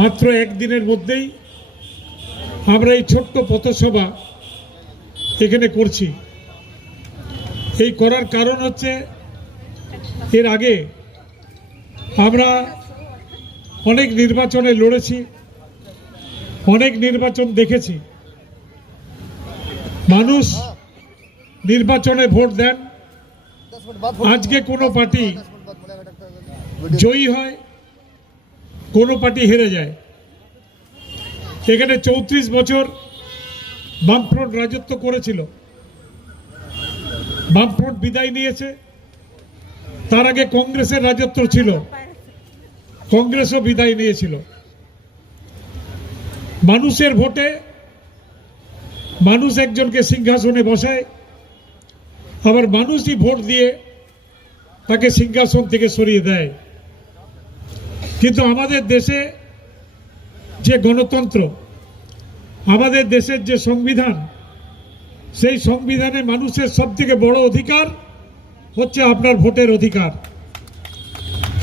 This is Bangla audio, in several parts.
মাত্র একদিনের মধ্যেই আমরা এই ছোট্ট পথসভা এখানে করছি। এই করার কারণ হচ্ছে এর আগে আমরা অনেক নির্বাচনে লড়েছি, অনেক নির্বাচন দেখেছি। মানুষ নির্বাচনে ভোট দেন, আজকে কোনো পার্টি জয়ী হয়, কোনো পার্টি হেরে যায়। এখানে 34 বছর বামফ্রন্ট রাজত্ব করেছিল, বামফ্রন্ট বিদায় নিয়েছে। তার আগে কংগ্রেসের রাজত্ব ছিল, কংগ্রেসও বিদায় নিয়েছিল। মানুষের ভোটে মানুষ একজনকে সিংহাসনে বসায়, আবার মানুষই ভোট দিয়ে তাকে সিংহাসন থেকে সরিয়ে দেয়। কিন্তু আমাদের দেশে যে গণতন্ত্র, আমাদের দেশের যে সংবিধান, সেই সংবিধানে মানুষের সবথেকে বড় অধিকার হচ্ছে আপনার ভোটের অধিকার।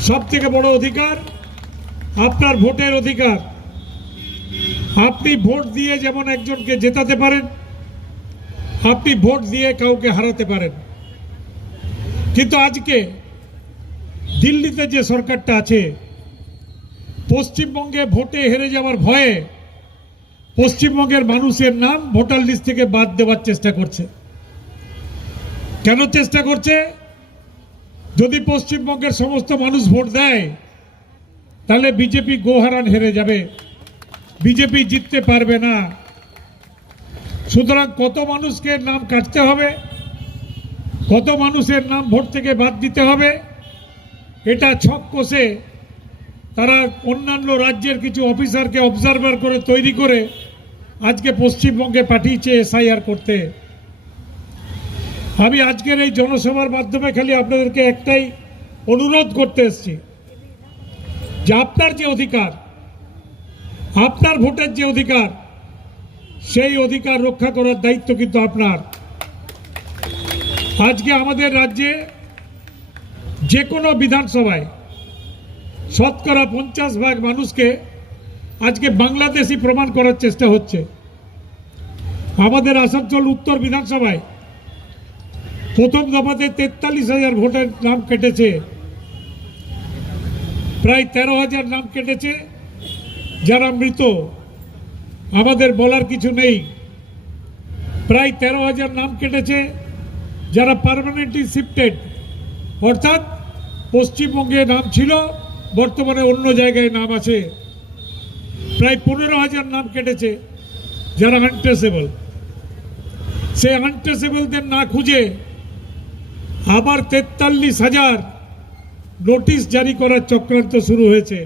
সবথেকে বড় অধিকার আপনার ভোটের অধিকার। আপনি ভোট দিয়ে যেমন একজনকে জেতাতে পারেন, আপনি ভোট দিয়ে কাউকে হারাতে পারেন। কিন্তু আজকে দিল্লিতে যে সরকারটা আছে, পশ্চিমবঙ্গে ভোটে হেরে যাওয়ার ভয়ে পশ্চিমবঙ্গের মানুষের নাম ভোটার লিস্ট থেকে বাদ দেওয়ার চেষ্টা করছে। কেন চেষ্টা করছে? যদি পশ্চিমবঙ্গের সমস্ত মানুষ ভোট দেয়, তাহলে বিজেপি গোহারান হেরে যাবে, বিজেপি জিততে পারবে না। সুতরাং কত মানুষকে নাম কাটতে হবে, কত মানুষের নাম ভোট থেকে বাদ দিতে হবে, এটা ছক কষে তারা অন্যান্য রাজ্যের কিছু অফিসারকে অবজারভার করে তৈরি করে আজকে পশ্চিমবঙ্গে পাঠিয়েছে এসআইআর করতে। আমি আজকের এই জনসভার মাধ্যমে খালি আপনাদেরকে একটাই অনুরোধ করতে এসেছি যে আপনার যে অধিকার, আপনার ভোটের যে অধিকার, সেই অধিকার রক্ষা করার দায়িত্ব কিন্তু আপনার। আজকে আমাদের রাজ্যে যে কোনো বিধানসভায় শতকরা 50% মানুষকে আজকে বাংলাদেশি প্রমাণ করার চেষ্টা হচ্ছে। আমাদের আসানসোল উত্তর বিধানসভায় প্রথম দফাতে 43,000 ভোটের নাম কেটেছে, প্রায় 13,000 নাম কেটেছে যারা মৃত, আমাদের বলার কিছু নেই। প্রায় 13,000 নাম কেটেছে যারা পার্মানেন্টলি শিফটেড, অর্থাৎ পশ্চিমবঙ্গে নাম ছিল, বর্তমানে অন্য জায়গায় নাম আছে। প্রায় 15,000 নাম কেটেছে যারা আনট্রেসেবল। সেই আনট্রেসেবলদের না খুঁজে আবার 43,000 নোটিশ জারি করার চক্রান্ত শুরু হয়েছে।